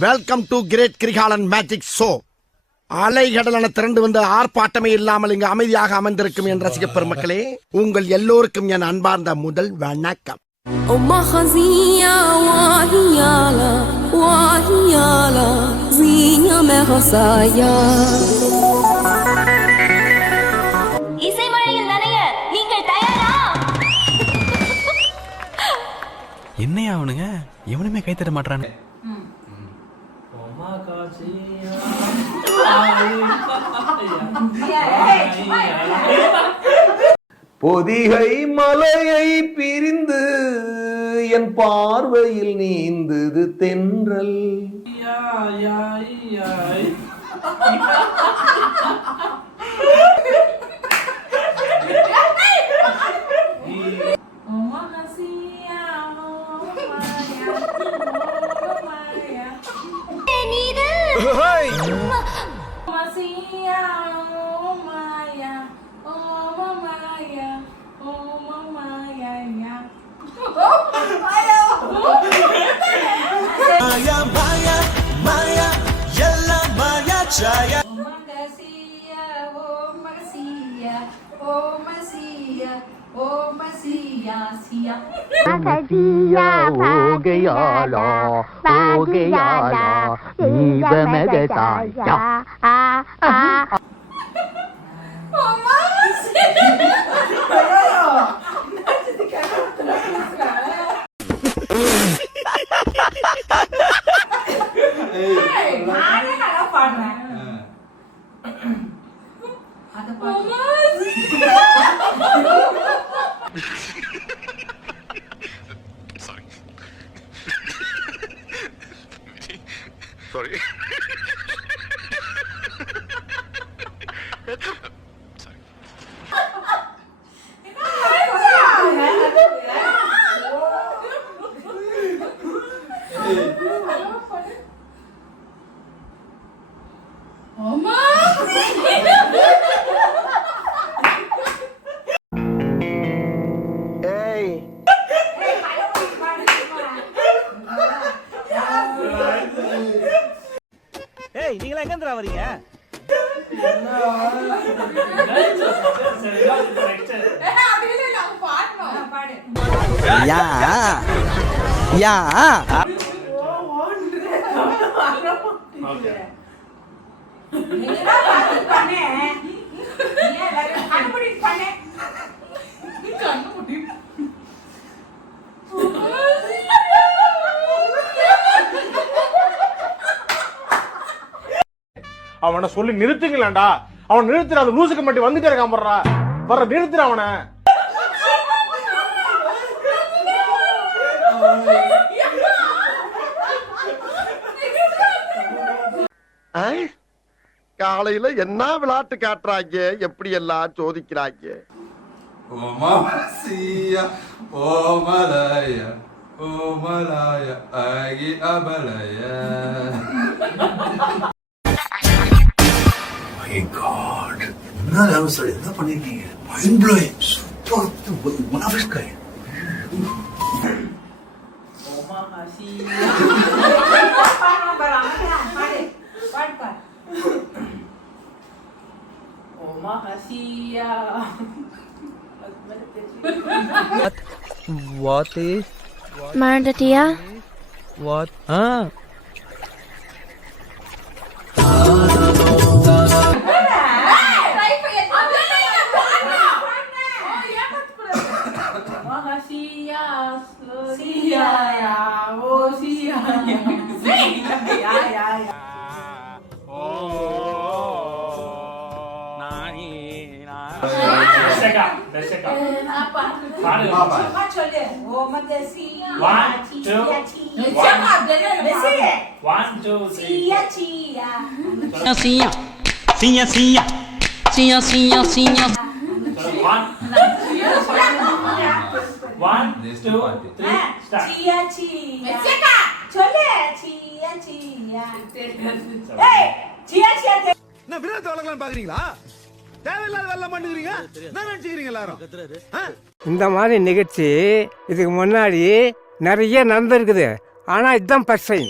Welcome to great Kirikalan magic show. அலைகடலான திரண்டு வந்து ஆர்ப்பாட்டமே இல்லாமல் இங்கு அமைதியாக அமர்ந்திருக்கும் என் ரசிக பெருமக்களே, உங்கள் எல்லோருக்கும் என் அன்பார்ந்த முதல் வணக்கம். என்னையா அவனுங்க எவனுமே கை தட்ட மாட்டானே. பொதிகை மலையை பிரிந்து என் பார்வையில் நீந்தது தென்றல். Sorry. நீங்களா எங்க இருந்து வரீங்க? அவனை சொல்லி நிறுத்துங்களேன்டா. அவன் நிறுத்துற, அந்த லூசுக்கு மட்டும் வந்துட்டே இருக்கான். வர்ற நிறுத்துற அவனை. காலையில என்ன விளையாட்டு காட்டுறாங்க, எப்படி எல்லாம் சோதிக்கிறாங்க. என்ன பண்ணிருக்கீங்க? Mind blowing, super, one of is kind. What is Mardatia? what? இந்த மாதிரி நிகழ்ச்சி இதுக்கு முன்னாடி நிறைய நடந்திருக்குது. ஆனா இதுதான் ஃபர்ஸ்ட் டைம்.